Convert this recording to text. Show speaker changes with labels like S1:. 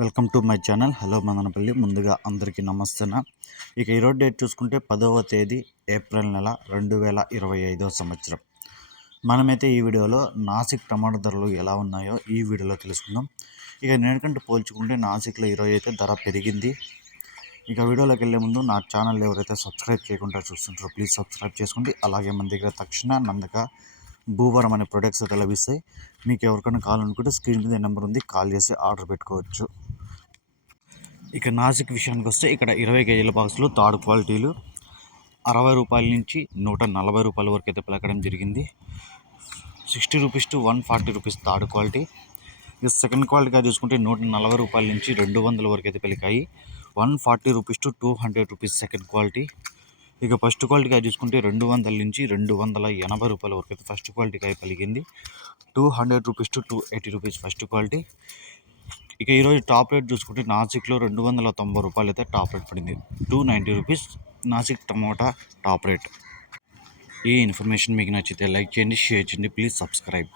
S1: Welcome to my channel. Hello Madanapalle. ముందుగా అందరికీ నమస్తేనా? ఇక ఈరోజు డేట్ చూసుకుంటే పదవ తేదీ ఏప్రిల్ నెల రెండు వేల ఇరవై ఐదో సంవత్సరం. మనమైతే ఈ వీడియోలో నాసిక్ టమాటా ధరలు ఎలా ఉన్నాయో ఈ వీడియోలో తెలుసుకుందాం. ఇక నేనకంటే పోల్చుకుంటే నాసిక్లో ఈరోజు అయితే ధర పెరిగింది. ఇక వీడియోలోకి వెళ్ళే ముందు నా ఛానల్ ఎవరైతే సబ్స్క్రైబ్ చేయకుండా చూస్తుంటారో ప్లీజ్ సబ్స్క్రైబ్ చేసుకోండి. అలాగే మన దగ్గర తక్షణ నందక భూవరం అనే ప్రొడక్ట్స్ అయితే లభిస్తాయి. మీకు ఎవరికైనా కావాలనుకుంటే స్క్రీన్ మీద నెంబర్ ఉంది. కాల్ చేసి ఆర్డర్ పెట్టుకోవచ్చు. ఇక నాసిక్ విషయానికి వస్తే ఇక్కడ ఇరవై కేజీల బాక్సులు థర్డ్ క్వాలిటీలు. అరవై రూపాయల నుంచి నూట నలభై రూపాయల వరకు అయితే పలకడం జరిగింది. Sixty rupees to one forty rupees third quality. ఇక సెకండ్ క్వాలిటీగా చూసుకుంటే నూట నలభై రూపాయల నుంచి రెండు వందల వరకు అయితే పెలికాయి. One forty rupees to two hundred rupees second quality. ఇక ఫస్ట్ క్వాలిటీగా చూసుకుంటే రెండు వందల నుంచి రెండు వందల ఎనభై రూపాయల వరకు అయితే ఫస్ట్ క్వాలిటీకి అయి పలికింది. Two hundred rupees to two eighty rupees first quality. ఇక ఈరోజు టాప్ రేట్ చూసుకుంటే నాసిక్లో రెండు వందల తొంభై రూపాయలు అయితే టాప్ రేట్ పడింది. Two ninety rupees Nashik tomato top rate. ఈ ఇన్ఫర్మేషన్ మీకు నచ్చితే లైక్ చేయండి షేర్ చేయండి ప్లీజ్ సబ్స్క్రైబ్.